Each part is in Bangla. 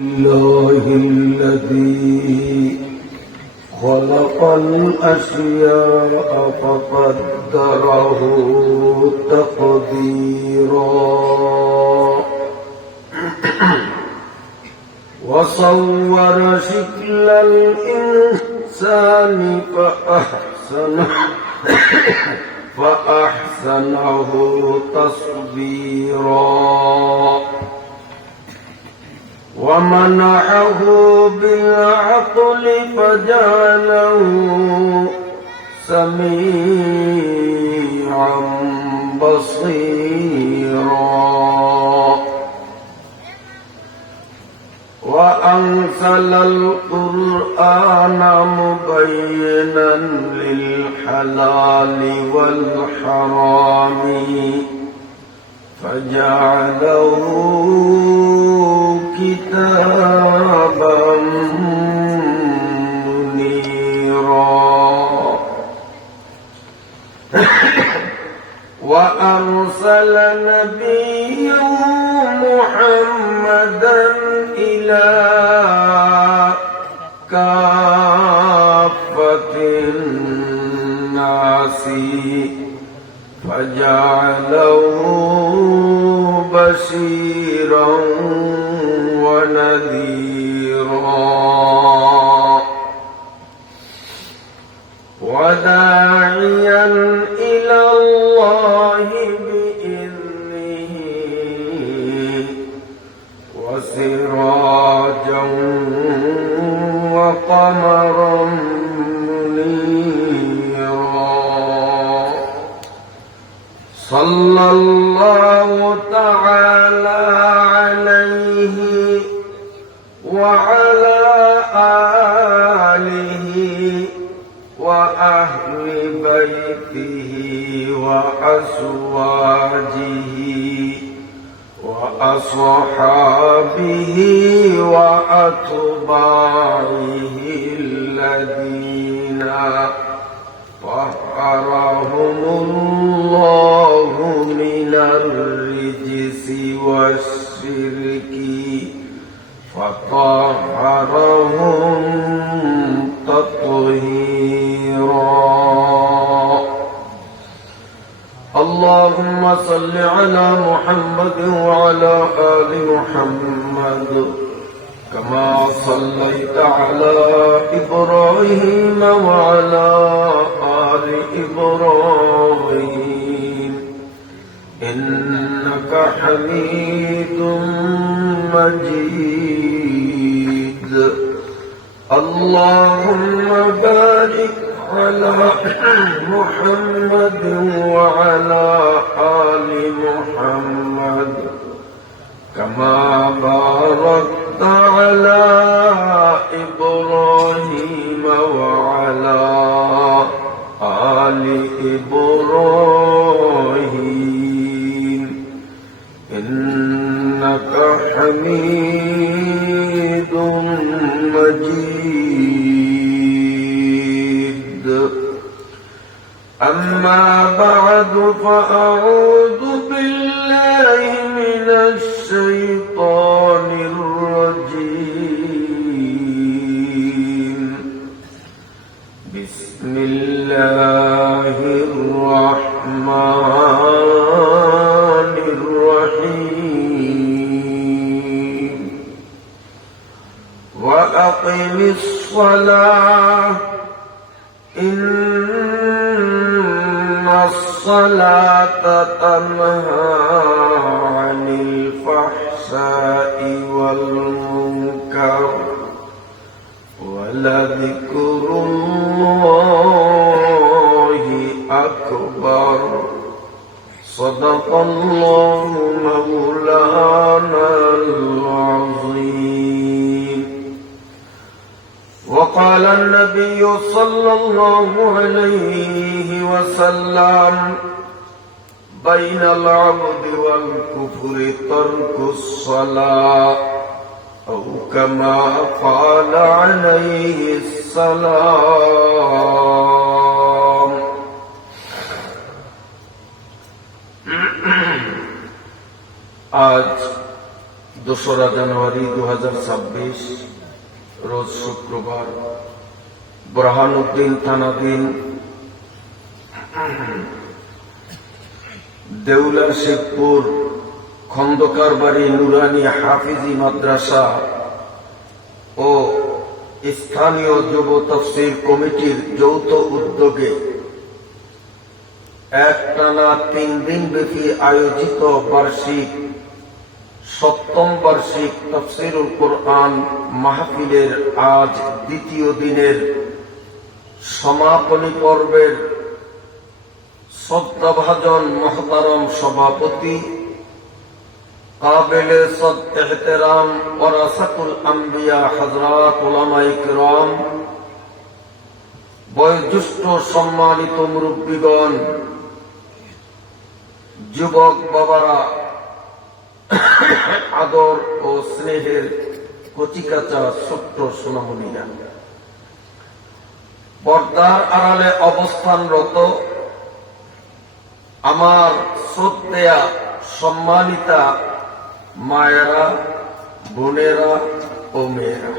الله الذي خلق الأشياء فقدره تقديرا وصور شكل الإنسان فأحسنه تصويرا ومنعه بالعقل فجعله سميعا بصيرا وأنزل القرآن مبينا للحلال والحرام فجعله كتابا منيرا وأرسل نبيه محمدا إلى كافة الناس فجعله بشيرا ونذيرا وداعيا إلى الله بإذنه وسراجا وقمرا منيرا صلى الله تعالى عليه وعلى آله وأهل بيته وأزواجه وأصحابه وأتباعه الذين طهرهم الله من الرجس والشرك فطهرهم تطهيرا اللهم صل على محمد وعلى آل محمد كما صليت على إبراهيم وعلى آل إبراهيم إنك حميد مجيد اللهم بارك على محمد وعلى آل محمد كما باركت على إبراهيم وعلى آل إبراهيم إنك حميد مجيد أما بعد فأعوذ بالله من الشيطان الرجيم بسم الله الرحمن الرحيم وأقم الصلاة إن الصلاة تنهى عن الفحشاء والمنكر ولذكر الله أكبر صدق الله مولانا العظيم وقال النبي صلى الله عليه وسلم بين العبد والكفر ترك الصلاة أو كما قال عليه السلام আজ 2রা জানুয়ারি 2026 রোজ শুক্রবার, বুরহানুদ্দিন থানাধীন দেউলা শেখপুর খন্দকার বাড়ি নুরানি হাফিজি মাদ্রাসা ও স্থানীয় যুব তাফসীর কমিটির যৌথ উদ্যোগে একটানা 3 দিন ব্যাপী আয়োজিত বার্ষিক 7ম বার্ষিক তাফসীরুল কোরআন মাহফিলের আজ দ্বিতীয় দিনের সমাপনী পর্বের শ্রদ্ধাভাজন মহতারম সভাপতি কাবিলে সদ এহতেরাম ওয়ারাসাতুল আম্বিয়া হযরত উলামায়ে কিরাম, বয়োজ্যেষ্ঠ সম্মানিত মুরব্বীগণ, যুবক বাবারা, আদর ও স্নেহের কচিকাচা ছোট্ট সোনামণিরা, পর্দার আড়ালে অবস্থানরত আমার শ্রদ্ধেয়া সম্মানিতা মায়েরা, বোনেরা ও মেয়েরা,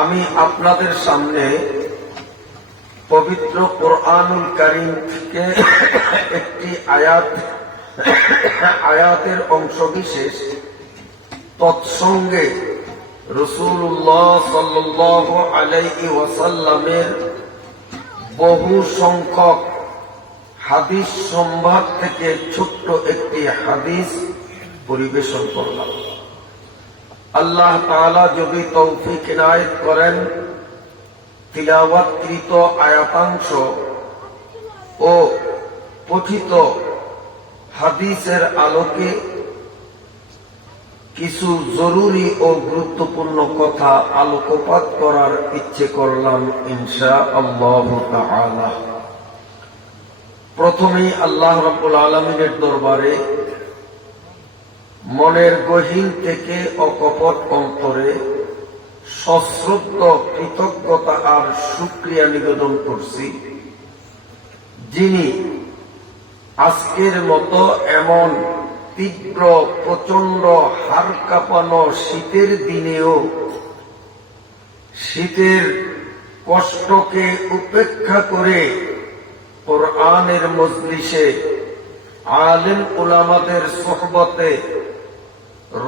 আমি আপনাদের সামনে পবিত্র কোরআনুল কারীম থেকে একটি আয়াতের অংশবিশেষ তৎসঙ্গে রাসূলুল্লাহ সাল্লাল্লাহু আলাইহি ওয়াসাল্লামের বহু সংখ্যক হাদিস সম্ভার থেকে ছোট্ট একটি হাদিস পরিবেশন করলাম। আল্লাহ তাআলা যদি তৌফিক ইনায়েত করেন, তিলাওয়াতকৃত আয়াতাংশ ও পঠিত হাদিসের আলোকে কিছু জরুরি ও গুরুত্বপূর্ণ কথা আলোকপাত করার ইচ্ছে করলাম ইনশাআল্লাহ তাআলা। প্রথমেই আল্লাহ রাব্বুল আলামিনের দরবারে মনের গহীন থেকে অকপট অন্তরে সশ্রদ্ধ কৃতজ্ঞতা আর শুকরিয়া নিবেদন করছি, যিনি আজকের মতো এমন তীব্র প্রচন্ড হাড় কাঁপানো শীতের দিনেও শীতের কষ্টকে উপেক্ষা করে কোরআনের মজলিসে আলেম উলামাদের সোহবতে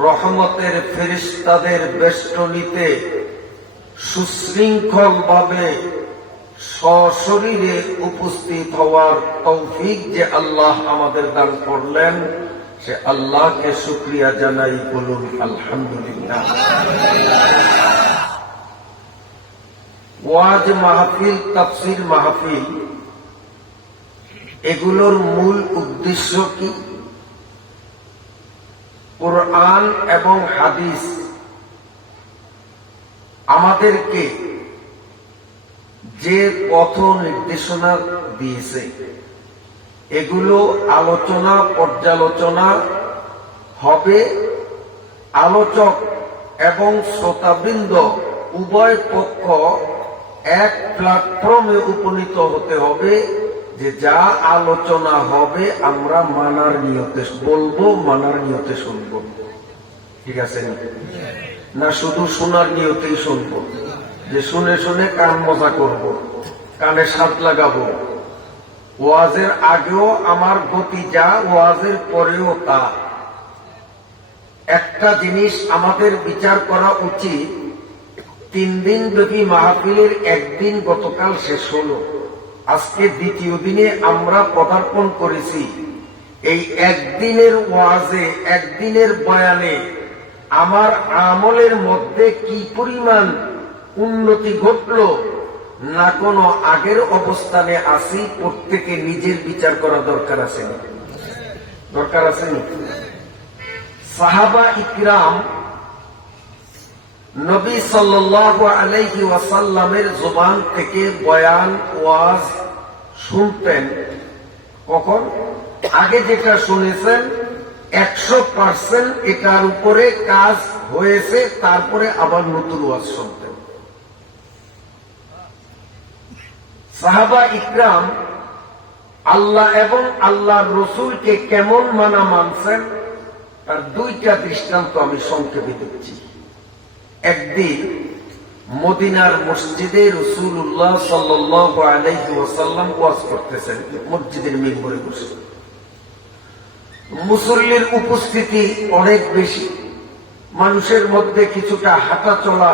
রহমতের ফেরেশতাদের বেষ্টনীতে সুশৃঙ্খল ভাবে সশরীরে উপস্থিত হওয়ার তৌফিক যে আল্লাহ আমাদের দান করলেন, সে আল্লাহকে শুকরিয়া জানাই, বলুন আলহামদুলিল্লাহ। ওয়াজ মাহফিল, তাফসীর মাহফিল, এগুলোর মূল উদ্দেশ্য কি? কোরআন এবং হাদিস আমাদেরকে যে পথ নির্দেশনা দিয়েছে, এগুলো আলোচনা পর্যালোচনা হবে। আলোচক এবং শ্রোতাবৃন্দ উভয় পক্ষ এক প্ল্যাটফর্মে উপনীত হতে হবে যে যা আলোচনা হবে আমরা মানার নিয়তে বলবো, মানার নিয়তে শুনবো। ঠিক আছে না? শুধু শোনার নিয়তেই শুনবো, যে শুনে শুনে কান মজা করব, কানে স্বাদ লাগাবো। ওয়াজের আগেও আমার গতি যা, ওয়াজের পরেও তা। একটা জিনিস আমাদের বিচার করা উচিত, 3 দিন ব্যাপী মাহফিলের একদিন গতকাল শেষ হলো, আজকে দ্বিতীয় দিনে আমরা পদার্পণ করেছি। এই একদিনের ওয়াজে, একদিনের বয়ানে আমার আমলের মধ্যে কি পরিমাণ উন্নতি ঘটলো না কোনো আগের অবস্থানে আসি, প্রত্যেকে নিজের বিচার করা দরকার আছে, দরকার আছে। সাহাবা ইকরাম নবী সাল্লাল্লাহু আলাইহি ওয়াসাল্লামের জবান থেকে বয়ান ওয়াজ শুনতেন। কখন? আগে যেটা শুনেছেন 100% এটার উপরে কাজ হয়েছে, তারপরে আবার নতুন ওয়াজ শুনতেন। সাহাবা ইকরাম আল্লাহ এবং আল্লাহর রসুলকে কেমন মানছেন, তার দুইটা দৃষ্টান্ত আমি সংক্ষেপে দিচ্ছি। একদিন মদিনার মসজিদে রাসূলুল্লাহ সাল্লাল্লাহু আলাইহি ওয়াসাল্লাম ওয়াজ করতেছেন, মসজিদের মিম্বরে বসে। মুসল্লির উপস্থিতি অনেক বেশি, মানুষের মধ্যে কিছুটা হাঁটা চলা,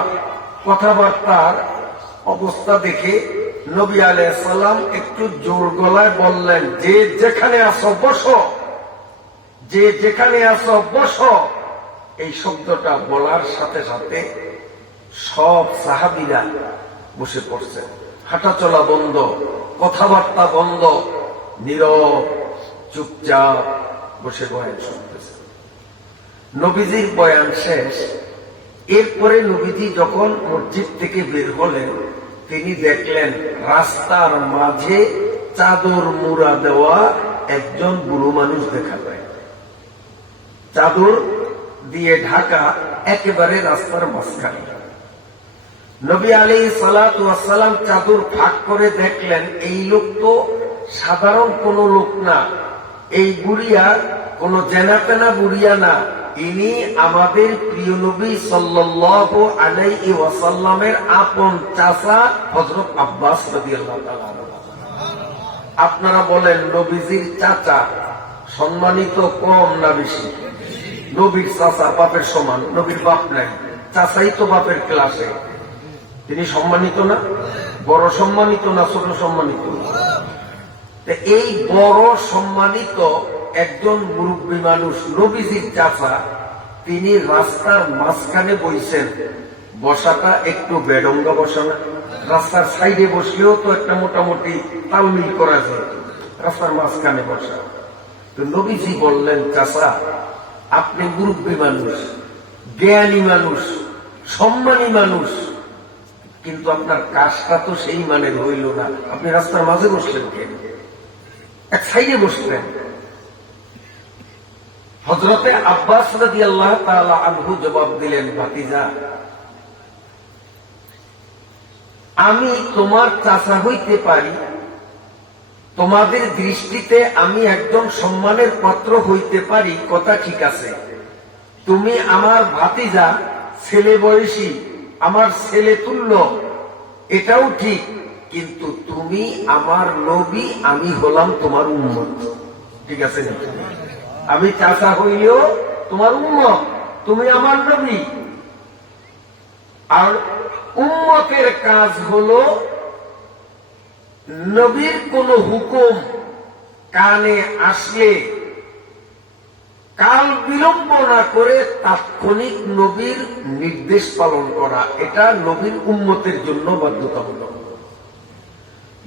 কথাবার্তার অবস্থা দেখে নবী আলাইহিস সালাম একটু জোর গলায় বললেন, যে যেখানে আসো বসো, যে যেখানে আসো বসো। এই শব্দটা বলার সাথে সাথে সব সাহাবীরা বসে পড়ছে। হাঁটা চলা বন্ধ, কথাবার্তা বন্ধ, নীরব চুপচাপ বসে বয়ান শুনতেছে। নবীজির বয়ান শেষ। এরপরে নবীজি যখন মসজিদ থেকে বের হলেন, তিনি দেখলেন রাস্তার মাঝে চাদর মুড়া দেওয়া একজন বুড়ো মানুষ দেখা যায়, চাদর দিয়ে ঢাকা, একেবারে রাস্তার মাঝখানে। নবী আলাইহিস সালাতু ওয়াস সালাম চাদর ফাঁক করে দেখলেন এই লোক তো সাধারণ কোন লোক না, এই বুড়িয়া কোন জেনাতেনা বুড়িয়া না, ইনি আমাদের প্রিয় নবী সাল্লাল্লাহু আলাইহি ওয়াসাল্লামের আপন চাচা হযরত আব্বাস রাদিয়াল্লাহু তাআলা। আপনারা বলেন নবীজির চাচা সম্মানিত কম না বেশি? নবীর চাচা বাপের সমান, নবীর বাপ নাই, চাচাই তো বাপের ক্লাসে। তিনি সম্মানিত না? বড় সম্মানিত না ছোট সম্মানিত? এই বড় সম্মানিত একজন মুরব্বী মানুষ, নবীজির চাচা, তিনি রাস্তার মাঝখানে বসেন। বসাটা একটু বেডঙ্গা বসা না? রাস্তার সাইডে বসলেও তো একটা মোটামুটি তালমিল করা যায়, রাস্তার মাঝখানে বসা। তো নবীজি বললেন, চাচা আপনি মুরব্বী মানুষ, জ্ঞানী মানুষ, সম্মানী মানুষ, কিন্তু আপনার কাজটা তো সেই মানের হইল না। আপনি রাস্তার মাঝে বসলেন কেন? এক সাইডে বসলেন। হযরতে আব্বাস রাদিয়াল্লাহু তাআলা আনহু জবাব দিলেন, ভাতিজা আমি তোমার চাচা হইতে পারি, তোমাদের দৃষ্টিতে আমি একজন সম্মানের পাত্র হইতে পারি, কথা ঠিক আছে। তুমি আমার ভাতিজা, ছেলে বয়সী, আমার ছেলে তুল্য, এটাও ঠিক, কিন্তু তুমি আমার নবী, আমি হলাম তোমার উম্মত, ঠিক আছে না? আমি চাচা হইলেও তোমার উম্মত, তুমি আমার নবী। আর উম্মতের কাজ হলো নবীর কোন হুকুম কানে আসলে কাল বিলম্ব না করে তাৎক্ষণিক নবীর নির্দেশ পালন করা, এটা নবীর উম্মতের জন্য বাধ্যতামূলক।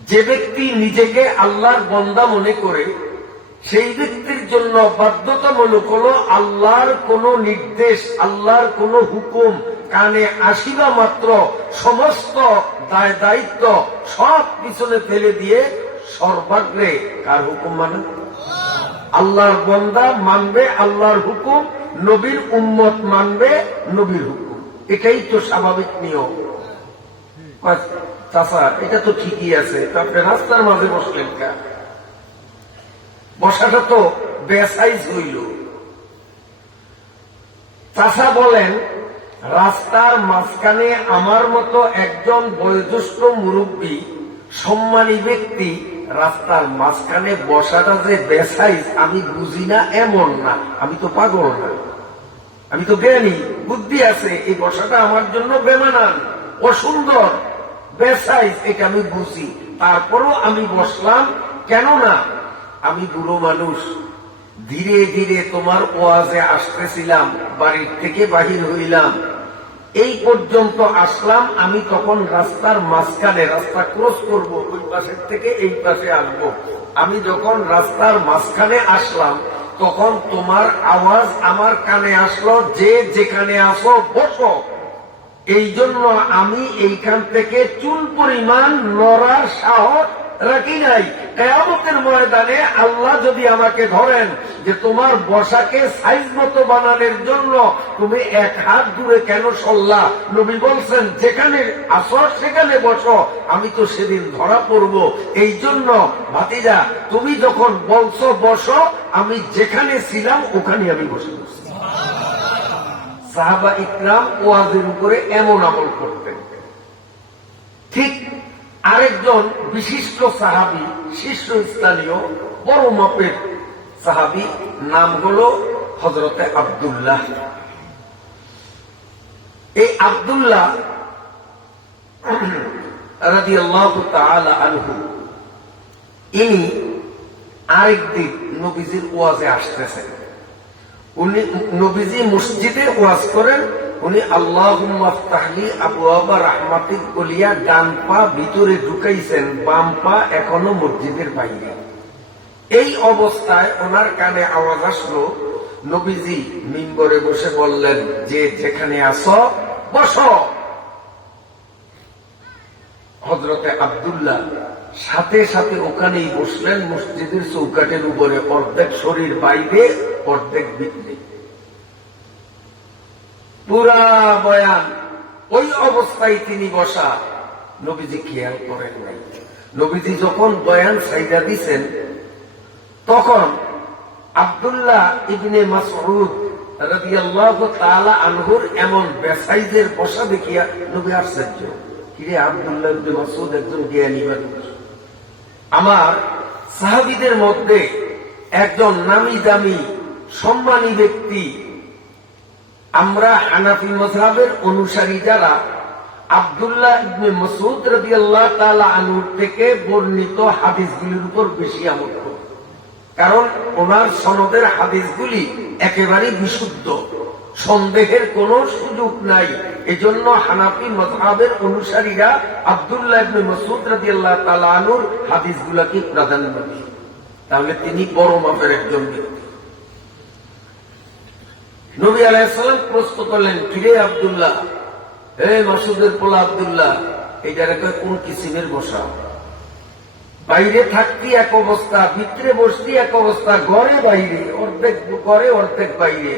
যে ব্যক্তি নিজেকে আল্লাহর বান্দা মনে করে, সেই ব্যক্তির জন্য বাধ্যতামূলক হলো আল্লাহর কোন নির্দেশ, আল্লাহর কোন হুকুম কানে আসিবা মাত্র সমস্ত দায় দায়িত্ব সব পিছনে ফেলে দিয়ে সর্বাগ্রে কার হুকুম মানে? আল্লাহর বান্দা মানবে আল্লাহর হুকুম, নবীর উম্মত মানবে নবীর হুকুম। এটাই তো স্বাভাবিক নিয়ম। চাচা এটা তো ঠিকই আছে, আপনি রাস্তার মাঝে বসলেন কেন? বসাটা তো বেসাইজ হইল। চাচা বলেন, রাস্তার মাঝখানে আমার মতো একজন বয়োজ্যেষ্ঠ মুরব্বী সম্মানী ব্যক্তি, রাস্তার মাঝখানে বসাটা যে বেসাইজ আমি বুঝি না এমন না, আমি তো পাগল না, আমি তো জ্ঞানী, বুদ্ধি আছে। এই বসাটা আমার জন্য বেমানান, অসুন্দর, বেসাইজ, এটা আমি বুঝি, তারপরও আমি বসলাম। কেননা আমি বুড়ো মানুষ, ধীরে ধীরে তোমার ওয়াজে আসতেছিলাম, বাড়ির থেকে বাহির হইলাম, এই পর্যন্ত আসলাম। আমি তখন রাস্তার মাঝখানে, রাস্তা ক্রস করব, ওই পাশের থেকে এই পাশে আসবো। আমি যখন রাস্তার মাঝখানে আসলাম, তখন তোমার আওয়াজ আমার কানে আসলো, যে যেখানে আসো বসো। এই জন্য আমি এইখান থেকে চুল পরিমাণ নড়ার সাহস রাখি নাই। কিয়ামতের ময়দানে আল্লাহ যদি আমাকে ধরেন যে তোমার বসাকে সাইজ মতো বানানোর জন্য তুমি এক হাত দূরে কেন সরলা, নবী বলছেন যেখানে আসো সেখানে বসো, আমি তো সেদিন ধরা পড়ব। এই জন্য ভাতিজা তুমি যখন বলছো বসো, আমি যেখানে ছিলাম ওখানে আমি বসে বসছি। সাহাবা ইকরাম ওয়াজের উপরে এমন আমল করতেন। ঠিক আরেকজন বিশিষ্ট সাহাবী, শীর্ষস্থানীয় বড় মাপের সাহাবী, নাম হলো হযরতে আব্দুল্লাহ। এই আব্দুল্লাহ রাদিয়াল্লাহু তাআলা আনহু, ইনি আরেকদিন নবীজির ওয়াজে আসতেছেন। উনি নবীজি মসজিদে ওয়াজ করেন, উনি আল্লাহুম্মা আফতাহলি আবওয়াবা রাহমাতিক বলিয়া ডান পা ভিতরে ঢুকাইছেন, বাম পা এখনো মসজিদের বাইরে। এই অবস্থায় ওনার কানে আওয়াজ আসলো, নবীজি মিম্বরে বসে বললেন যে যেখানে আসো বসো। হযরতে আব্দুল্লাহ সাথে সাথে ওখানেই বসলেন, মসজিদের চৌকাঠের উপরে, অর্ধেক শরীর বাইরে অর্ধেক ভিতরে। পুরা বয়ান ওই অবস্থায় তিনি বসা, নবীজি খেয়াল করেন নাই। নবীজি যখন বয়ান সাইদা দিছেন, তখন আব্দুল্লাহ ইবনে মাসউদ রাদিয়াল্লাহু তাআলা আনহুর এমন বেসাইজের বসা দেখিয়া নবী আশ্চর্য, কিরে আব্দুল্লাহ ইবনে মাসউদ একজন জ্ঞানী মানুষ, আমার সাহাবীদের মধ্যে একজন নামি দামি সম্মানী ব্যক্তি। আমরা হানাফি মাযহাবের অনুসারী যারা আব্দুল্লাহ ইবনে মাসউদ রাদিয়াল্লাহু তাআলা আনহু থেকে বর্ণিত হাদিসগুলির উপর বেশি আমল করি, কারণ ওনার সনদের হাদিসগুলি একেবারেই বিশুদ্ধ, সন্দেহের কোনো সুযোগ নাই। এজন্য হানাফি মাযহাবের অনুসারীরা আব্দুল্লাহ ইবনে মাসউদ রাদিয়াল্লাহু তাআলা আনহুর হাদিসগুলোকে প্রাধান্য দেন। তাহলে তিনি বড় মাপের একজন ব্যক্তি। নবী আলাইহিস সালাম প্রশ্ন করলেন, কিরে আব্দুল্লাহ, হে মাসউদের পোলা আব্দুল্লাহ, এইটারে কয় কোন কিসিমের বসা? বাইরে থাকতি এক অবস্থা, ভিতরে বসতি এক অবস্থা, ঘরে বাইরে, অর্ধেক ঘরে অর্ধেক বাইরে।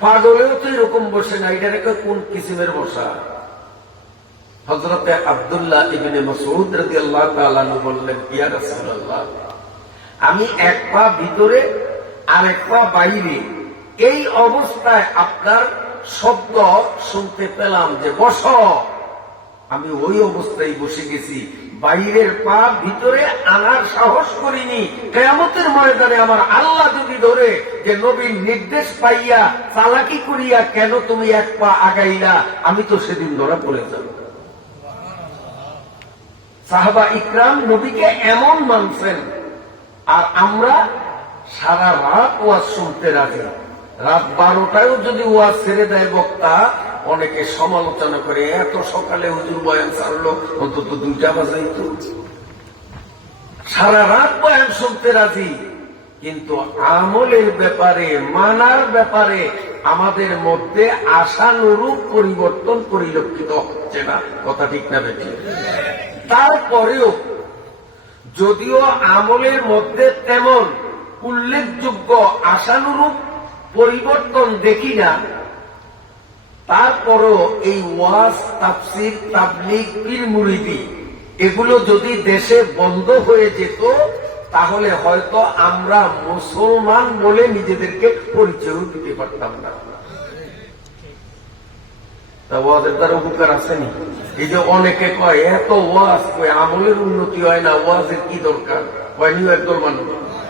পাগলেও তো এরকম বসে না, এটারে কয় কোন কিসিমের বসা? হযরতে আব্দুল্লাহ ইবনে মাসউদ রাদিয়াল্লাহু তাআলা আনহু বললেন, ইয়া রাসূলুল্লাহ, আমি এক পা ভিতরে আর এক পা বাইরে, এই অবস্থায় আপনার শব্দ শুনতে পেলাম যে বসো, আমি ওই অবস্থায় বসে গেছি, বাইরের পা ভিতরে আনার সাহস করিনি। কিয়ামতের ময়দানে আমার আল্লাহ যদি ধরে যে নবীর নির্দেশ পাইয়া চালাকি করিয়া কেন তুমি এক পা আগাইলা, আমি তো সেদিন ধরা পড়ে যাব। সাহাবা ইকরাম নবীকে এমন মানছেন, আর আমরা সারা রাত ওয়াজ শুনতে রাজি। রাত 12টায়ও যদি ওয়াজ ছেড়ে দেয় বক্তা, অনেকে সমালোচনা করে, এত সকালে হুজুর বয়ান ছাড়লো, অন্তত 2টা বাজাইত। সারা রাত বয়ান শুনতে রাজি, কিন্তু আমলের ব্যাপারে, মানার ব্যাপারে আমাদের মধ্যে আশানুরূপ পরিবর্তন পরিলক্ষিত হচ্ছে না। কথা ঠিক না বেশি? তারপরেও যদিও আমলের মধ্যে তেমন উল্লেখযোগ্য আশানুরূপ পরিবর্তন দেখি না, তারপরও এই ওয়াজ, তাফসীর, তাবলীগ, পীর মুরিদি এগুলো যদি দেশে বন্ধ হয়ে যেত, তাহলে হয়তো আমরা মুসলমান বলে নিজেদেরকে পরিচয় দিতে পারতাম না। তা ওয়াজের দ্বারা উপকার আসেনি? এই যে অনেকে কয় এত ওয়াজ, কয় আমলের উন্নতি হয় না, ওয়াজের কি দরকার? হয়নি একদল মানুষ,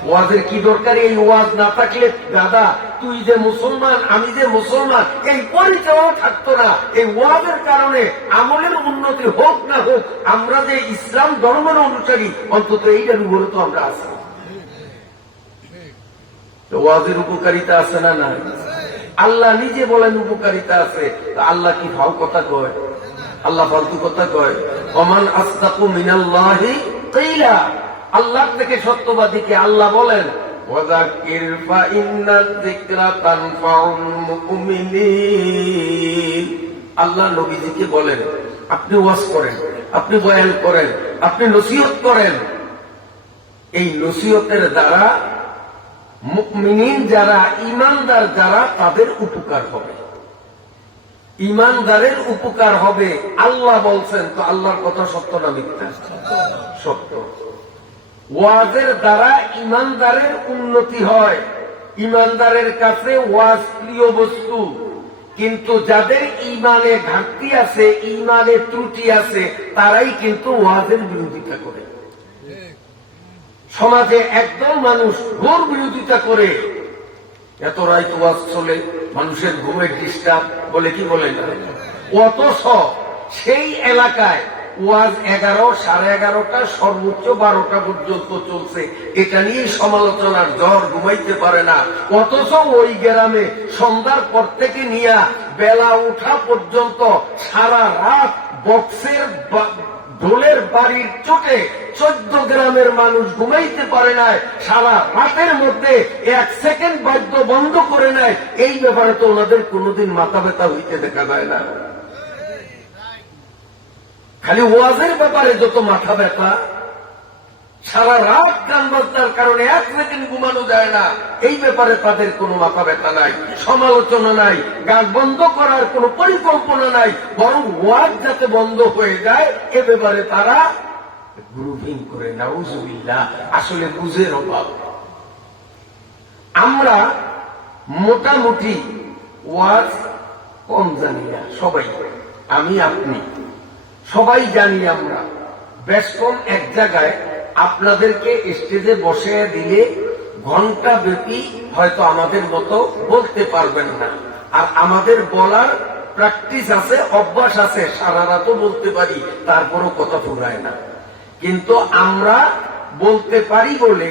ওয়াজের কি দরকার? এই ওয়াজ না থাকলে দাদা তুই যে মুসলমান, আমি যে মুসলমান, এই পরিচয়ও থাকতো না। এই ওয়াজের কারণে আমলের উন্নতি হোক না হোক, আমরা যে ইসলাম ধর্মের অনুসারী, অন্তত এইটার উপরে তো আমরা আছি। ওয়াজের উপকারিতা আছে না? না, আল্লাহ নিজে বলেন উপকারিতা আছে। আল্লাহ কি ফাও কথা কয়? আল্লাহ ফালতু কথা কয়? ওমান আসদাকু মিনাল্লাহি কিলা, আল্লাহ থেকে সত্যবাদীকে আল্লাহ বলেন, ওয়াযাক্কির ফাইন্না যিকরা তানফাউল মুমিনিন। আল্লাহ নবীজিকে বলেন, আপনি ওয়াজ করেন, আপনি বয়ান করেন, আপনি নসিহত করেন। এই নসিহতের দ্বারা মুমিনিন যারা, ঈমানদার যারা, তাদের উপকার হবে। ঈমানদারের উপকার হবে। আল্লাহ বলছেন, তো আল্লাহর কথা সত্য না মিথ্যা? সত্য। ওয়াজের দ্বারা ঈমানদারের উন্নতি হয়। ঈমানদারের কাছে ওয়াজ প্রিয় বস্তু। কিন্তু যাদের ইমানে ঘাটতি আছে, ইমানে ত্রুটি আছে, তারাই কিন্তু ওয়াজের বিরোধিতা করে। সমাজে একদল মানুষ ঘোর বিরোধিতা করে, এত রাত ওয়াজ চলে, মানুষের ঘুমের ডিস্টার্ব বলে কি বলে না, অথচ সেই এলাকায় ওয়াজ 11, 11:30, সর্বোচ্চ 12টা পর্যন্ত চলছে। এটা নিয়ে সমালোচনার ঝড় ঘুমাইতে পারে না। অথচ ওই গ্রামে সন্ধ্যার পর থেকে নিয়ে বেলা ওঠা পর্যন্ত সারা রাত বক্সের ঢোলের বাড়ির চোটে 14 গ্রামের মানুষ ঘুমাইতে পারে নাই। সারা রাতের মধ্যে 1 সেকেন্ড বাদ্য বন্ধ করে নেয়। এই ব্যাপারে তো ওনাদের কোনোদিন মাথা ব্যথা হইতে দেখা যায় না। খালি ওয়াজের ব্যাপারে যত মাথা ব্যথা, সারা রাত গান বাজনার কারণে 1 সেকেন্ড ঘুমানো যায় না, এই ব্যাপারে তাদের কোনো মাথা ব্যথা নাই, সমালোচনা নাই, গান বন্ধ করার কোনো পরিকল্পনা নাই, বরং ওয়াজ যাতে বন্ধ হয়ে যায় এ ব্যাপারে তারা গ্রুপিং করে। নাউজুবিল্লাহ, আসলে বুঝের অভাব। আমরা মোটামুটি ওয়াজ কম জানি না, সবাই, আমি আপনি সবাই জানি। আমরা বেশ কম এক জায়গায় আপনাদেরকে স্টেজে বসে দিলে ঘন্টা ব্যাপী হয়তো আমাদের মতো বলতে পারবেন না। আর আমাদের বলার প্র্যাকটিস আছে, অভ্যাস আছে, সারা রাতও বলতে পারি, তারপরও কথা ফুরায় না। কিন্তু আমরা বলতে পারি বলে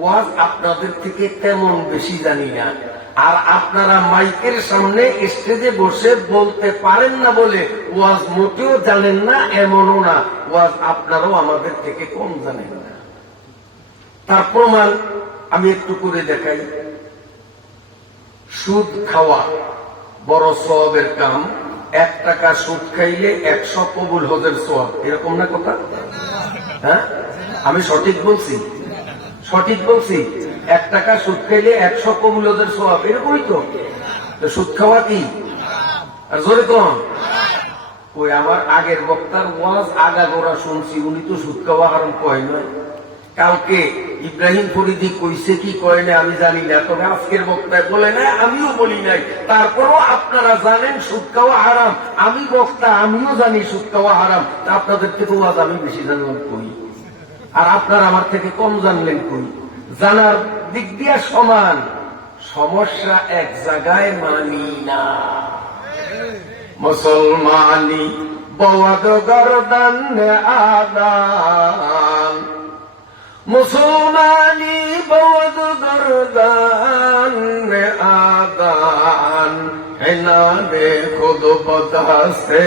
ওয়াজ আপনাদের থেকে তেমন বেশি জানি না। আর আপনারা মাইকের সামনে স্টেজে বসে বলতে পারেন না বলে ওয়াজ মোটেও জানেন না এমনও না, ওয়াজ আপনারাও আমাদের থেকে কম জানেন না। তার প্রমাণ আমি একটু করে দেখাই। সুদ খাওয়া বড় সওয়াবের কাম। 1 টাকা সুদ খাইলে 100 কবুল হজের সওয়াব, এরকম না কথা? হ্যাঁ, আমি সঠিক বলছি? সঠিক বলছি? 1 টাকা সুদ খাইলে 100 কবুল হজের সওয়াব, এরকমই তো। সুদ খাওয়া কি? আর জোরে কম। ওই আমার আগের বক্তার ওয়াজ আগাগোড়া শুনছি, উনি তো সুদ খাওয়া হারাম কয় নয়। কালকে ইব্রাহিম ফরিদি কইছে কি কয় না আমি জানি না, তবে আজকের বক্তায় বলে নাই, আমিও বলি নাই। তারপরও আপনারা জানেন সুদ খাওয়া হারাম, আমি বক্তা, আমিও জানি সুদ খাওয়া হারাম। আপনাদের থেকে ওয়াজ আমি বেশি জানলাম কই, আর আপনারা আমার থেকে কম জানলেন কই? জানার দিক দিয়া সমান, সমস্যা এক জায়গায় মানি না। মুসলমানি বওয়াদ গরদান আদান, মুসলমানি বওয়াদ গরদান আদান, হেনা দে খুদ বদাসে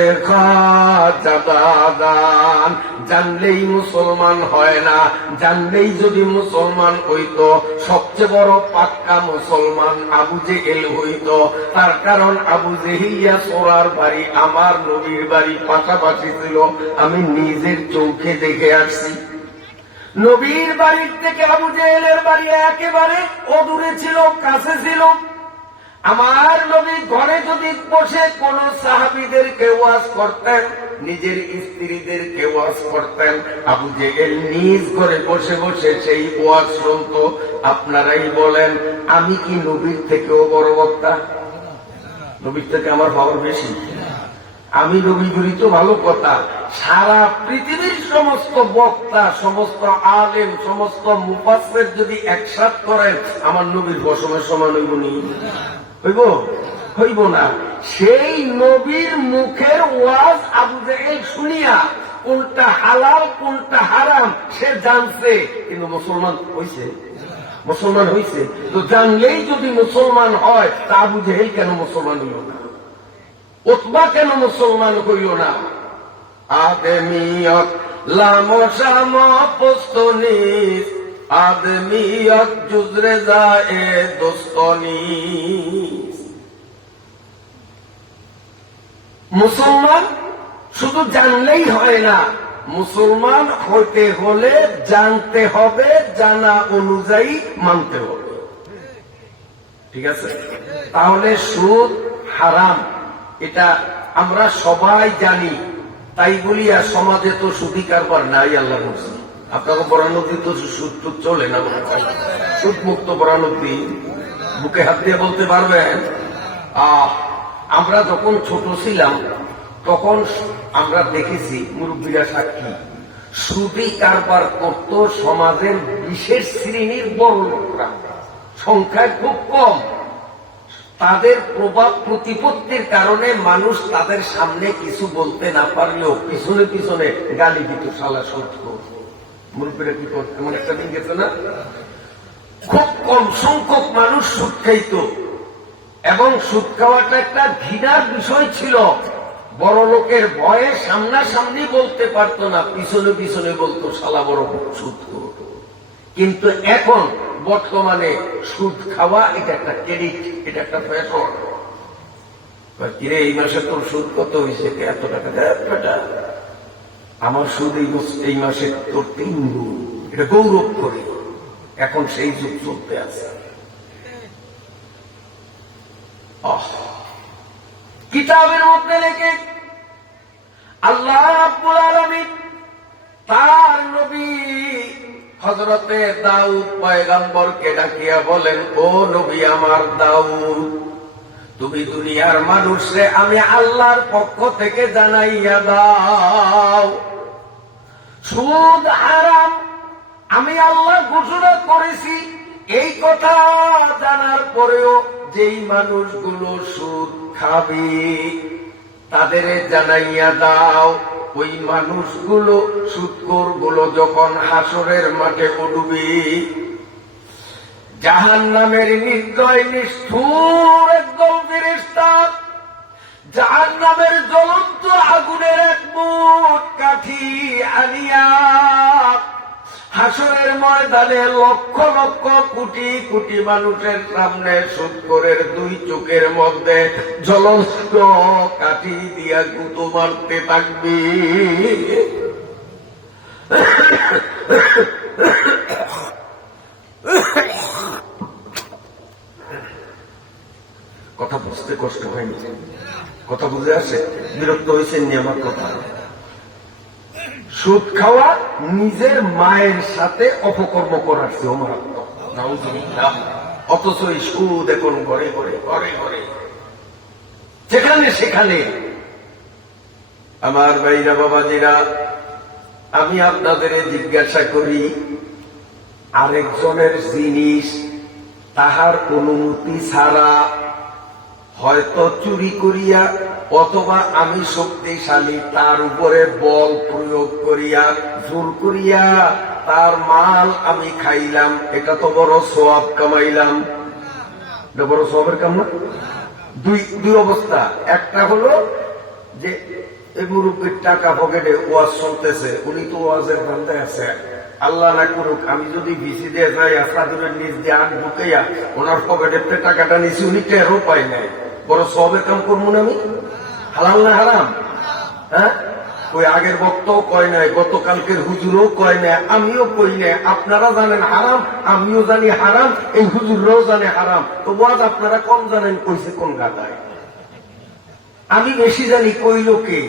খাজাদান। জানলেই মুসলমান হয় না, জানলেই যদি মুসলমান হইতো সবচেয়ে বড় পাক্কা মুসলমান আবু জেহেল হইতো। তার কারণ আবু জেহিলিয়া সোরার বাড়ি আমার নবীর বাড়ি পাশাপাশি ছিল, আমি নিজের চোখে দেখে আসছি। নবীর বাড়ির থেকে আবু জেহেলের বাড়ি একেবারে অদূরে ছিল, কাছে ছিল। আমার নবী ঘরে যদি বসে কোন সাহাবীদেরকে ওয়াজ করতেন, নিজের স্ত্রীদেরকে ওয়াজ করতেন, আবু জেহেল নিজ ঘরে বসে বসে সেই ওয়াজ শুনতো। আপনারাই বলেন, আমি কি নবীর থেকেও বড় বক্তা? নবীর থেকে আমার পাওয়ার বেশি? আমি নবী বলি তো ভালো কথা, সারা পৃথিবীর সমস্ত বক্তা, সমস্ত আলেম, সমস্ত মুফাসসির যদি একসাথ করেন, আমার নবীর বসনের সমান হইব নি? হইব? হইব না। সেই নবীর মুখের ওয়াজ আবু জেহেল শুনিয়া কোনটা হালাল কোনটা হারাম সে জানছে, কিন্তু মুসলমান হইছে? মুসলমান হইছে? তো জানলেই যদি মুসলমান হয়, তা আবু জেহেল কেন মুসলমান হইল না? উতবা কেন মুসলমান হইল না? আদমিয়ত লামশাম পোস্তনিস, আদমিয়ত জুজরে যায় দোস্তনিস। মুসলমান শুধু জানলেই হয় না, মুসলমান হইতে হলে জানতে হবে, জানা অনুযায়ী মানতে হবে। ঠিক আছে? তাহলে সুদ হারাম এটা আমরা সবাই জানি। তাই বলিয়া সমাজে তো সুদি কারবার নাই, আল্লাহ বলছে। আপনাকে বরানব্বই তো সুদ টুদ চলে না, সুদ মুক্ত বরানব্বই বুকে হাত দিয়ে বলতে পারবেন? আমরা যখন ছোট ছিলাম তখন আমরা দেখেছি, মুরব্বীরা সাক্ষী, সুদী কারবার করত সমাজের বিশেষ শ্রেণীর বড় লোকরা, সংখ্যায় খুব কম। তাদের প্রভাব প্রতিপত্তির কারণে মানুষ তাদের সামনে কিছু বলতে না পারলেও পিছনে পিছনে গালি দিত, শালা সুদ খোর। মুরব্বীরা কি করত, এমন একটা দিন গেছে না? খুব কম সংখ্যক মানুষ সুদ খাইত এবং সুদ খাওয়াটা একটা ঘৃণার বিষয় ছিল। বড় লোকের ভয়ে সামনাসামনি বলতে পারতো না, পিছনে পিছনে বলতো শালা বড় সুদ খোর। কিন্তু এখন বর্তমানে সুদ খাওয়া এটা একটা ক্রেডিট, এটা একটা ফ্যাশন। কিরে এই মাসে তোর সুদ কত হয়েছে? এত টাকা। আমার সুদ এই মাসে তোর 3 গুণ, এটা গৌরব করে। এখন সেই যুগ চলতে আছে। কিতাবের মধ্যে লেখে আল্লাহ রাব্বুল আলামিন তার নবী হযরতে দাউদ পয়গম্বরকে ডাকিয়া বলেন, ও নবী আমার দাউদ, তুমি দুনিয়ার মানুষরে আমি আল্লাহর পক্ষ থেকে জানাইয়া দাও, সুদ হারাম আমি আল্লাহ ঘোষণা করেছি। এই কথা জানার পরেও যেই মানুষগুলো সুদ খাবে তাদের জানাইয়া দাও, ওই মানুষগুলো সুদখোর গুলো যখন হাসরের মাঠে উঠবে, জাহান্নামের নির্দয় নিষ্ঠুর একদল ফেরেশতা জাহান্নামের জ্বলন্ত আগুনের এক মুঠ কাঠি আনিয়া হাসরের ময়দানে লক্ষ লক্ষ কোটি কোটি মানুষের সামনে সুদখোরের 2 চোখের মধ্যে জ্বলন্ত কাঠি দিয়া গুঁতো মারতে থাকবে। কথা বুঝতে কষ্ট হয়নি? কথা বুঝে আসে? বিরক্ত হয়েছেন নি আমার কথা? সুদ খাওয়া নিজের মায়ের সাথে অপকর্ম করার চেয়েও মারাত্মক। অথচ এই সুদ এখন ঘরে ঘরে ঘরে ঘরে যেখানে সেখানে। আমার ভাইরা বাবাজিরা, আমি আপনাদের জিজ্ঞাসা করি, আরেকজনের জিনিস তাহার অনুমতি ছাড়া হয়তো চুরি করিয়া অথবা আমি শক্তিশালী তার উপরে বল প্রয়োগ করিয়া জোর করিয়া তার মাল আমি খাইলাম, এটা তো বড় সওয়াব কামাইলাম। এটা বড় সওয়াবের কাম না? দুই অবস্থা। একটা হলো যে এই মুরব্বীর টাকা পকেটে ওয়াজ চলতেছে, উনি তো ওয়াজের ধান্দায় আছে, আল্লাহ না করুক আমি যদি ভিসি দিয়ে যাই আসাদুরের নিজ দিয়ে আগ ঢুকাইয়া ওনার পকেটের টাকাটা নিছি, উনি টেরও পাই নাই। বড় সওয়াবের কাম করবো না আমি? হালাল না হারাম? হ্যাঁ, ওই আগের বক্তাও কয় নাই, গতকালকের হুজুরও কয় নাই, আমিও কই নাই। আপনারা জানেন হারাম, আমিও জানি হারাম, এই হুজুররাও জানে হারাম। তো ওয়াজ আপনারা কম জানেন, কইছে কোন গাদায়? আমি বেশি জানি, কইল কে?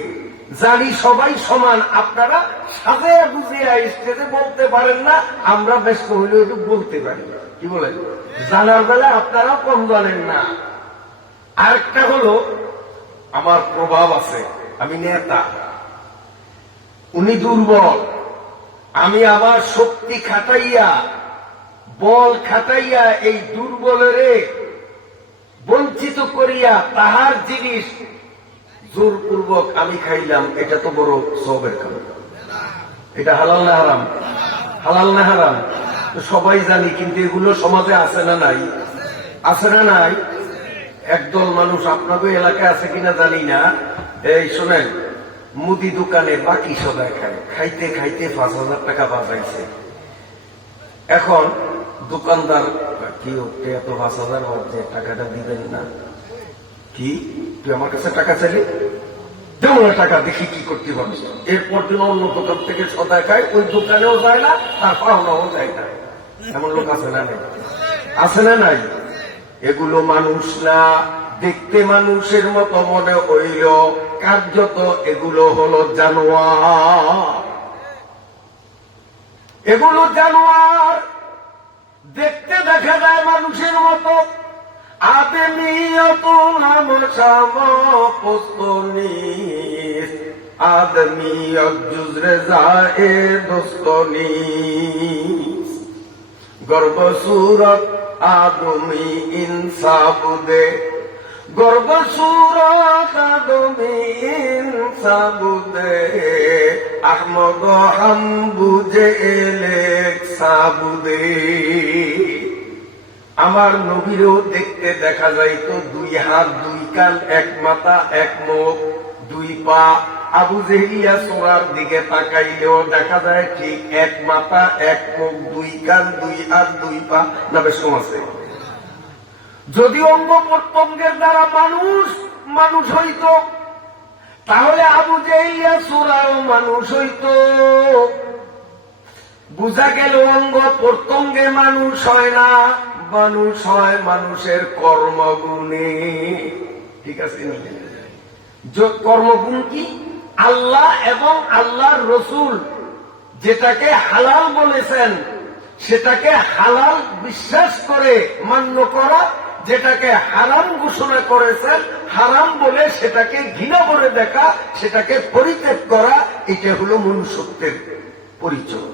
জানি সবাই সমান। আপনারা সাজায়া বুঝিয়া স্টেজে বলতে পারেন না, আমরা বেশ কইলেও একটু বলতে পারি। কি বলেন? জানার বেলা আপনারাও কম জানেন না। আরেকটা হলো আমার প্রভাব আছে, আমি নেতা, উনি দুর্বল, আমি আমার শক্তি খাটাইয়া বল খাটাইয়া এই দুর্বলের বঞ্চিত করিয়া তাহার জিনিস জোরপূর্বক আমি খাইলাম, এটা তো বড় সওয়াবের কাম। এটা হালাল না হারাম? হালাল না হারাম? সবাই জানি, কিন্তু এগুলো সমাজে আছে না নাই? আছে না নাই? একদল মানুষ আপনাদের এলাকায় আছে কিনা জানি না, এই শোনেন, মুদি দোকানে বাকি সদায় খায়, খাইতে খাইতে 5,000 টাকা বাঁচাইছে। এখন দোকানদার কি হচ্ছে, এত 5,000 হচ্ছে, টাকাটা দিবেন না? কি তুই আমার কাছে টাকা চাইলি? দেবো না টাকা, দেখি কি করতে পারছ। এরপর দিন অন্য দোকান থেকে সদায় খায়, ওই দোকানেও যায় না, তার পাওনাও যায় না। এমন লোক আছে না নাই? আছে না নাই? এগুলো মানুষ না, দেখতে মানুষের মতো মনে হইল, কার্যত এগুলো হলো জানোয়ার। এগুলো জানোয়ার। দেখতে দেখা যায় মানুষের মতো, আদমিয়তুল হামশাম পোস্তনিস আদমিয়ত জুজরে জায়ে দোস্তনিস গর্ব সুরত আদমি ইনসাবুদে গর্ব সুরত আদমি ইনসাবুদে আহমদ হামবুজে এলেক সাবুদে। আমার নবীরও দেখতে দেখা যাইতো 2 হাত 2 কান 1 মাথা 1 মুখ 2 পা। আবু জেহেলিয়া সোরার দিকে তাকাইলেও দেখা যায় ঠিক 1 মাথা 1 মুখ 2 কান 2 হাত 2 পা। না বেশ কম আছে। যদি অঙ্গ প্রত্যঙ্গের দ্বারা মানুষ হইতো তাহলে আবু জেহেলিয়া সোরাও মানুষ হইতো। বুঝা গেল অঙ্গ প্রত্যঙ্গে মানুষ হয় না, মানুষ হয় মানুষের কর্মগুণে। ঠিক আছে, কর্মগুণ কি? আল্লাহ এবং আল্লাহর রসুল যেটাকে হালাল বলেছেন সেটাকে হালাল বিশ্বাস করে মান্য করা, যেটাকে হারাম ঘোষণা করেছেন হারাম বলে সেটাকে ঘৃণা করে দেখা, সেটাকে পরিত্যাগ করা, এটা হলো মনুষ্যত্বের পরিচয়।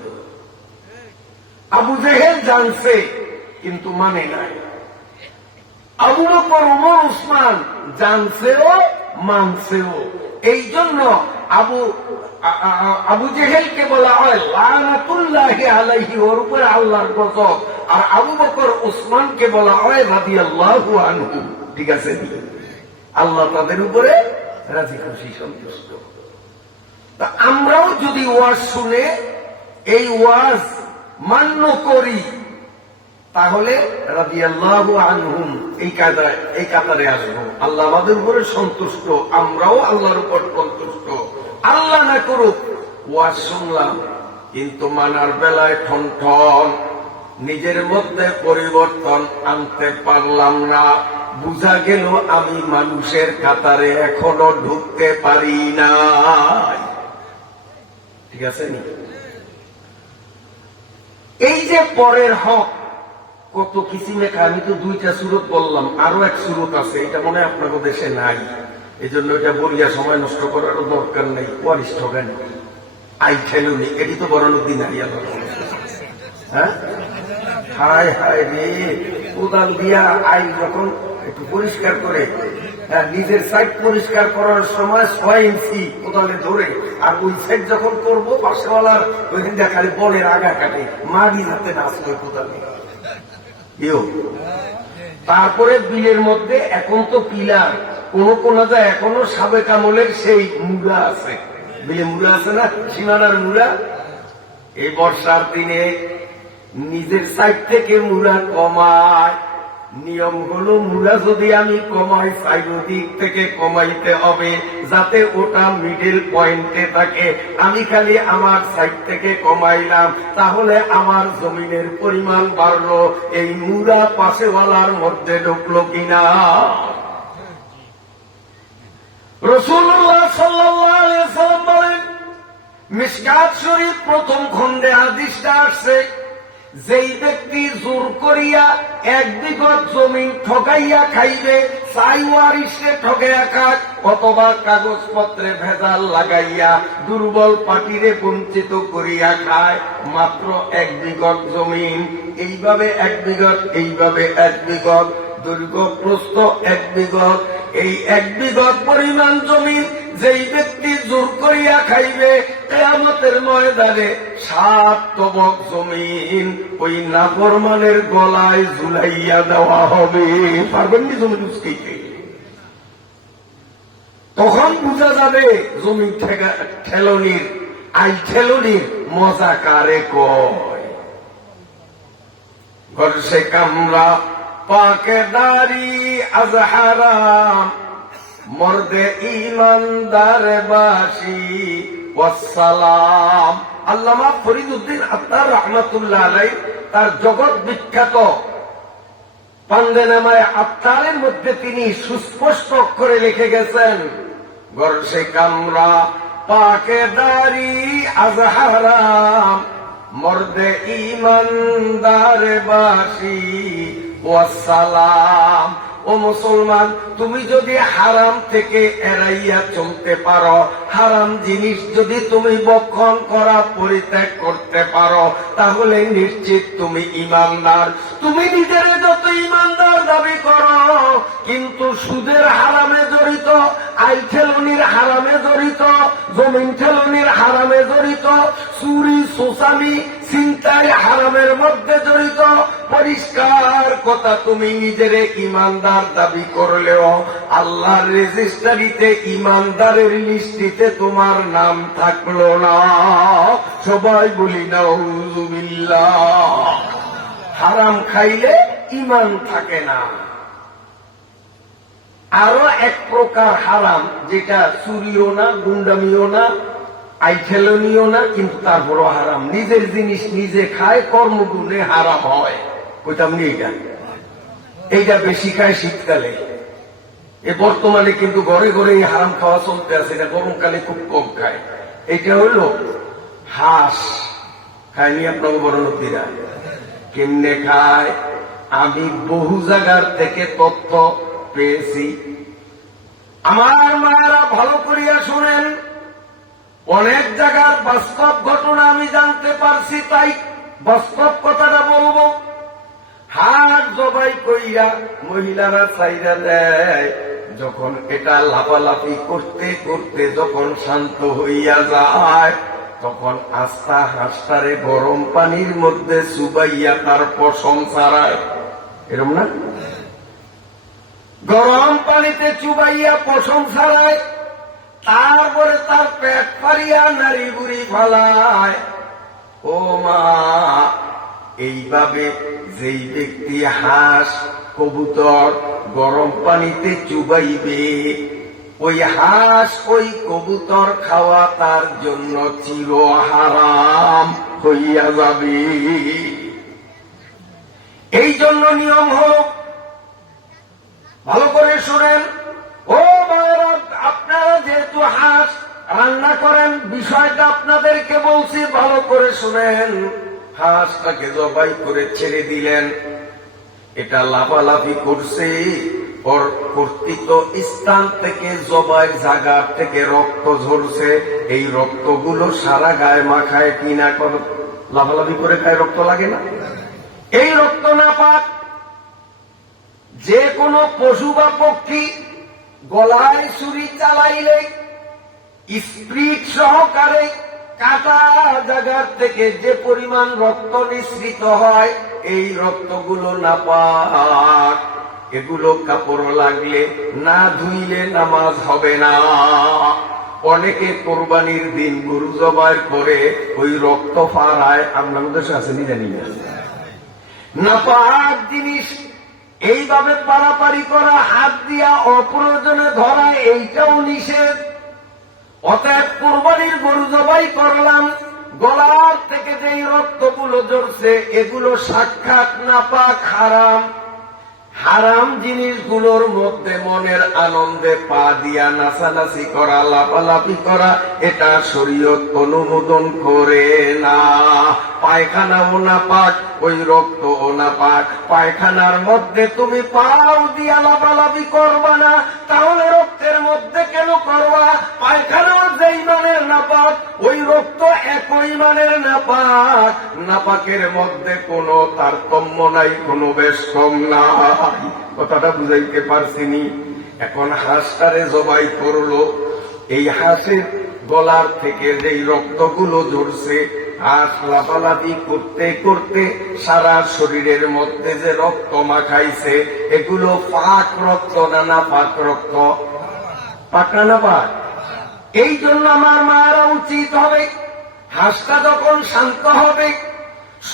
আবু জেহেল জানছে কিন্তু মানে নাই। আবু বকর ওমর উসমান জানছেও মানছেও। এই জন্য আবু জেহেলকে বলা হয় লানাতুল্লাহি আলাইহি, ওর উপরে আল্লাহর গজব। আর আবু বকর উসমানকে বলা হয় রাদিয়াল্লাহু আনহু। ঠিক আছে, আল্লাহ তাদের উপরে রাজি খুশি সন্তুষ্ট। তা আমরাও যদি ওয়াজ শুনে এই ওয়াজ মান্য করি তাহলে রাদিয়াল্লাহু আনহুম এই কাতারে আসবো। আল্লাহ আমাদের উপরে সন্তুষ্ট, আমরাও আল্লাহর উপর সন্তুষ্ট। আল্লাহ না করুক ওয়াজ শুনলাম কিন্তু মানার বেলায় ঠন, নিজের মধ্যে পরিবর্তন আনতে পারলাম না। বুঝা গেল আমি মানুষের কাতারে এখনো ঢুকতে পারি না। ঠিক আছে, এই যে পরের হক কত কিসিমে। আমি তো 2টা সুরত বললাম, আরো 1 সুরত আছে, এটা মনে হয় আপনাদের দেশে নাই। এই জন্য এটা বলিয়া সময় নষ্ট করারও দরকার নেই। ওয়ারিষ্ঠ জ্ঞান আই খেলুনি, এটি তো বরানুদ্দিন হারিয়া। হ্যাঁ, হায় হায় রে, কোদাল দিয়া আই যখন একটু পরিষ্কার করে নিজের সাইড পরিষ্কার করার সময় 6 ইঞ্চি কোদালে ধরে, আর ওই সাইড যখন করবো পাশেওয়ালার ওইখান দিয়ে খালি বলের আগা কাটে, মাটি যাতে না আসলে কোদালে। তারপরে বিলের মধ্যে এখন তো পিলার, কোন যায় এখনো সাবেক আমলের সেই মুড়া আছে, বিলে মুড়া আছে না, সীমানার মুড়া। এই বর্ষার দিনে নিজের সাইড থেকে মুড়া কমায়। নিয়ম হলো মুড়া যদি আমি কমাই, সাইড দিক থেকে কমাইতে হবে যাতে ওটা মিডল পয়েন্টে থাকে। আমি খালি আমার সাইড থেকে কমাইলাম, তাহলে আমার জমিনের পরিমাণ বাড়লো, এই মুড়া পাশেওয়ালার মধ্যে ঢুকলো কিনা। রাসূলুল্লাহ সাল্লাল্লাহু আলাইহি ওয়াসাল্লাম বলেন, মিশকাত শরীফ প্রথম খণ্ডে হাদিসটা আসছে, যেই ব্যক্তি জোর করিয়া 1 বিঘত জমি ঠকাইয়া খাইবে, সাইওয়ারিসে ঠকাইয়া খাক, অথবা কাগজপত্রে ভেজাল লাগাইয়া দুর্বল পার্টিরে বঞ্চিত করিয়া খায়, মাত্র 1 বিঘত জমিন, এইভাবে 1 বিঘত, এইভাবে 1 বিঘত, দৈর্ঘ্য প্রস্থ 1 বিঘত, এই 1 বিঘত পরিমাণ জমিন যেই ব্যক্তি জোর করিয়া খাইবে, কিয়ামতের ময়দানে 7 তবক জমিন ওই নাফরমানের গলায় ঝুলাইয়া দেওয়া হবে। পারবেন কি জমি উস্কাইতে? তখন বুঝা যাবে জমি ঠেলনির আই ঠেলনির মজা কারে কয়। গরসে কামরা পাকেদারি আজ হারাম, মর্দে ইমানদার বাসি ওয়াসসালাম। আল্লামা ফরিদউদ্দিন আত্তার রাহমাতুল্লাহ আলাইহি তার জগৎ বিখ্যাত পান্ডেনামায় আত্তারের মধ্যে তিনি সুস্পষ্ট অক্ষরে লিখে গেছেন, গরসে কামরা পাকেদারি আজ হারাম, মর্দে ইমানদার বাসি ওয়াসসালাম। ও মুসলমান, তুমি যদি হারাম থেকে এড়াইয়া চলতে পারো, হারাম জিনিস যদি তুমি বক্ষণ করা পরিত্যাগ করতে পারো, তাহলে নিশ্চিত তুমি ইমানদার। তুমি নিজের যত ইমানদার দাবি করো, কিন্তু সুদের হারামে জড়িত, আই ঠেলনির হারামে জড়িত, জমিন ঠেলনির হারামে জড়িত, চুরি সোসামি চিন্তায় হারামের মধ্যে জড়িত, পরিষ্কার কথা, তুমি নিজের ইমানদার দাবি করলেও আল্লাহর রেজিস্ট্রারিতে ইমানদারের লিস্টিতে তোমার নাম থাকলো না। সবাই বলি নাউযুবিল্লাহ। হারাম খাইলে ইমান থাকে না। আরো এক প্রকার হারাম, যেটা চুরিও না, গুন্ডামিও না, আইঠেলনিও না, কিন্তু তারপরও হারাম, নিজের জিনিস নিজে খায়, কর্মগুণে হারাম হয়। কইতাম নি এইটা বেশি খায় শীতকালে। এ বর্তমানে কিন্তু ঘরে ঘরে হারাম খাওয়া চলতে আছে, এটা গরমকালে খুব কম খায়। এটা হইল হাঁস। খায়নি আপনাকে বড় নদীরা? কেমনে খায় আমি বহু জায়গার থেকে তথ্য পেয়েছি। আমার মায়েরা ভালো করিয়া শুনেন, অনেক জায়গার বাস্তব ঘটনা আমি জানতে পারছি, তাই বাস্তব কথাটা বলবো। হাত জবাই কইয়া মহিলারা চাইরা দেয়, যখন এটা লাফালাফি করতে করতে যখন শান্ত হইয়া যায়, তখন আস্থা হাঁসটারে গরম পানির মধ্যে চুবাইয়া তার পশম ছাড়ায়। এরম না? গরম পানিতে চুবাইয়া পশম ছাড়ায়, তারপরে তার পেট ফারিয়া নারী বুড়ি ফালায়। ও মা, এইভাবে যেই ব্যক্তি হাঁস কবুতর গরম পানিতে চুবাইবে, ওই হাঁস ওই কবুতর খাওয়া তার জন্য চির হারাম হইয়া যাবে। এই জন্য নিয়ম হল, ভালো করে শুনেন ও মায়েরা, আপনারা যেহেতু হাঁস রান্না করেন, বিষয়টা আপনাদেরকে বলছি, ভালো করে শুনেন। হাঁসটাকে জবাই করে ছেড়ে দিলেন, এটা লাফালাফি করছে, ওর কর্তৃত স্থান থেকে জবাই জায়গা থেকে রক্ত ঝরছে। এই রক্তগুলো সারা গায়ে মাখায় কিনা কর, লাফালাফি করে খায়, রক্ত লাগে না? এই রক্ত না পাক। যে কোনো পশু বা পক্ষী গলায় ছুরি চালাইলে স্পিড সহকারে কাটা জায়গার থেকে যে পরিমাণ রক্ত নিঃসৃত হয়, এই রক্তগুলো নাপাক। এগুলো কাপড় লাগলে না ধুইলে নামাজ হবে না। অনেকে কোরবানির দিন গরু জবাই করে ওই রক্ত ফারায়, আপনার দেশে আসেনি জানি না। নাপাক জিনিস এইভাবে পারাপারি করা, হাত দিয়া অপ্রয়োজনে ধরা, এইটাও নিষেধ। অতএব কোরবানির গরু জবাই করলাম, গলার থেকে যেই রক্তগুলো ঝরছে, এগুলো সাক্ষাৎ নাপাক, হারাম। হারাম জিনিসগুলোর মধ্যে মনের আনন্দে পা দিয়া নাচানাচি করা, লাফালাফি করা, এটা শরীয়ত অনুমোদন করে না। পায়খানাও নাপাক, ওই রক্তও নাপাক। পায়খানার মধ্যে তুমি পাও দিয়া লাফালাফি করবা না, তাহলে রক্তের মধ্যে কেন করবা? পায়খানাও যেই মানের নাপাক, ওই রক্ত একই মানের নাপাক। নাপাকের মধ্যে কোনো তারতম্য নাই, কোনো বেশ কম নাই। কথাটা বুঝাইতে পারছিনি? এখন হাঁসটারে জবাই করলো, এই হাঁসের গলার থেকে যেই রক্তগুলো ঝরছে, হাঁস লাফালাফি করতে করতে সারা শরীরের মধ্যে যে রক্ত মাখাইছে, এগুলো পাক রক্ত না নাপাক রক্ত? পাক না নাপাক? এই জন্য আমার মায়েরা উচিত হবে, হাঁসটা যখন শান্ত হবে,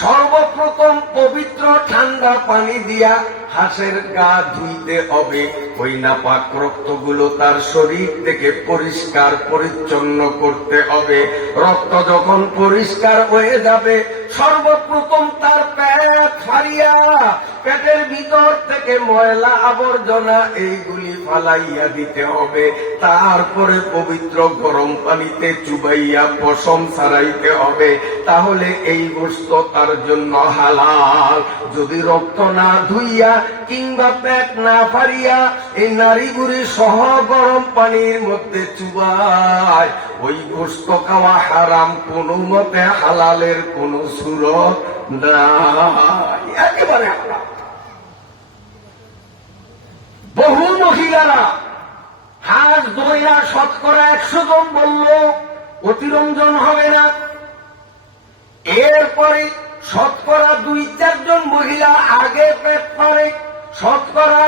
সর্বপ্রথম পবিত্র ঠান্ডা পানি দিয়া হাঁসের গা ধুইতে হবে। ওই নাপাক রক্তগুলো তার শরীর থেকে পরিষ্কার পরিচ্ছন্ন করতে হবে। রক্ত যখন পরিষ্কার হয়ে যাবে, সর্বপ্রথম তার পেট ফাড়িয়া, পেটের ভিতর থেকে ময়লা আবর্জনা এইগুলি ফালাইয়া দিতে হবে। তারপরে পবিত্র গরম পানিতে চুবাইয়া পশম ছাড়াইতে হবে। তাহলে এই গোশত তার জন্য হালাল। যদি রক্ত না ধুইয়া কিংবা পেট না ফারিয়া এই নারী বুড়ি সহ গরম পানির মধ্যে চুবায়, ওই গোশত খাওয়া হারাম, কোন মতে হালালের কোন সুরত নাই, একেবারে হারাম। বহু মহিলারা হাঁস দইরা শতকরা 100 জন বলল অতিরঞ্জন হবে না, এরপরে শতকরা 2-4 জন মহিলা আগে পেট করে, শতকরা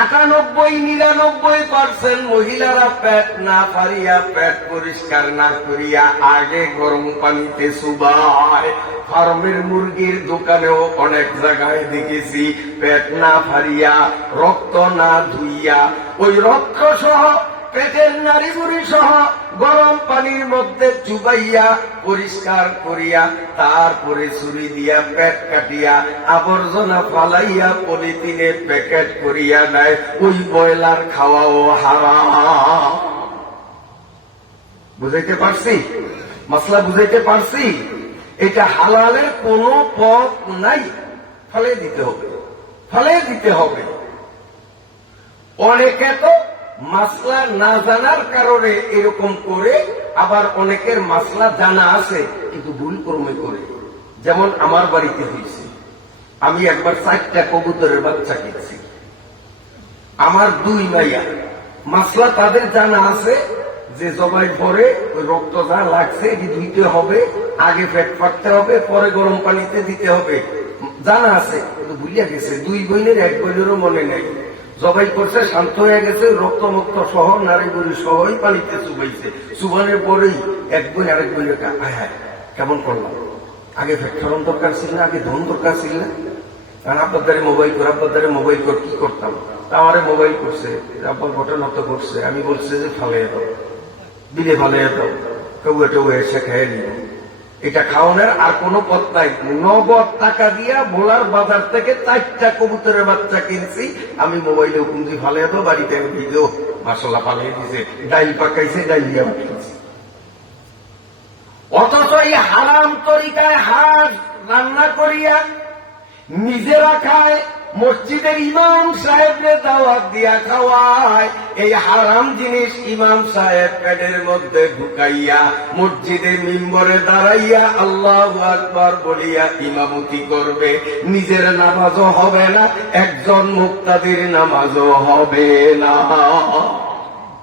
98-99% মহিলারা পেট না পারিয়া, পেট পরিষ্কার না করিয়া আগে গরম পানিতে চুবায়। ফার্মের মুরগির দোকানেও অনেক জায়গায় দেখেছি পেট না পারিয়া, রক্ত না ধুইয়া, ওই রক্ত সহ পেটের নারী বুড়ি সহ গরম পানির মধ্যে চুবাইয়া পরিষ্কার করিয়া তারপরে ছুরি দিয়া পেট কাটিয়া আবর্জনা ফালাইয়া পলিথিনে প্যাকেট করিয়া নেয়। ওই ব্রয়লার খাওয়াও হারাম। বুঝাইতে পারছি? মশলা বুঝাইতে পারছি? এটা হালালের কোনো পথ নাই, ফলে দিতে হবে, ফলে দিতে হবে। অনেকে তো মাসলা না জানার কারণে এরকম করে, আবার অনেকের মাসলা জানা আছে কিন্তু ভুল কর্মে করে। যেমন আমার বাড়িতে হয়েছে, আমি একবার 4টা কবুতরের বাচ্চা কিনছি। আমার 2 মাইয়া, মাসলা তাদের জানা আছে যে জবাই পরে ওই রক্ত যা লাগছে এটি ধুইতে হবে, আগে পেট ফাটতে হবে, পরে গরম পানিতে দিতে হবে, জানা আছে, কিন্তু ভুলিয়া গেছে। 2 বোনের 1 বোনেরও মনে নেই। জবাই করছে, শান্ত হয়ে গেছে, রক্তমুক্ত সহ নারী বুড়ি সহই পানিতে চুবাইছে। চুবানের পরেই 1 বোন আরেক বোনের হ্যাঁ কেমন করলাম, আগে ফ্যাক্টরন দরকার ছিল না, আগে ধন দরকার ছিল না, কারণ আপনার দ্বারে মোবাইল কর, আপনার দ্বারে মোবাইল কর, কি করতাম? আমারে মোবাইল করছে, আপনার ঘটনা তো করছে, আমি বলছি যে ফালাইয়া দাও, দিলে ফালাইয়া দাও, কেউ এটা এসে খেয়ে নিব। এটা খাওয়ানোর আর কোন পথ নাই। 9 টাকা দিয়া ভোলার বাজার থেকে 4টা কবুতরের বাচ্চা কিনছি, আমি মোবাইলে কুঞ্জি ফালিয়ে তো বাড়িতে ভিডিও মশলা ফালিয়ে দিছে, ডাইল পাকাইছে, ডাইল দিয়া পাঠিয়েছি। অথচ এই হারাম তরিকায় হাঁস রান্না করিয়া নিজেরা খায়, মসজিদের ইমাম সাহেবকে দাওয়াত দিয়া খাওয়ায়। এই হারাম জিনিস ইমাম সাহেব পেটের মধ্যে ঢুকাইয়া মসজিদের মিম্বরে দাঁড়াইয়া আল্লাহু আকবার বলিয়া ইমামতি করবে। নিজের নামাজও হবে না, একজন মুক্তাদির নামাজও হবে না।